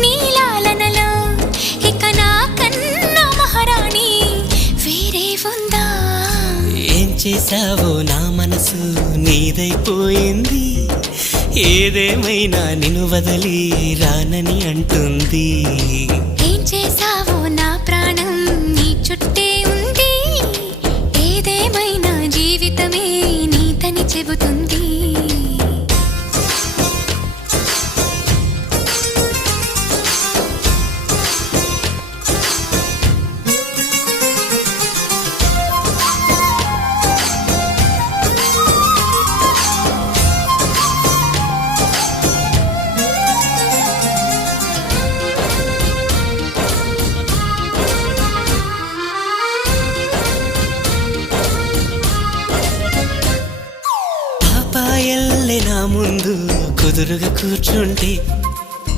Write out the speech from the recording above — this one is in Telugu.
నీలాలనలో ఇక నా కన్నా మహారాణి వేరే ఉందా? ఏం చేసావో నా మనసు నీదైపోయింది, ఏదేమైనా నిన్ను వదిలి రానని అంటుంది. ఏం చేసావో నా ప్రాణం నీ చుట్టే ఉంది, ఏదేమైనా జీవితమే నీతని చెబుతుంది. పాపాయల్లే నా ముందు కుదురుగా కూర్చుంటే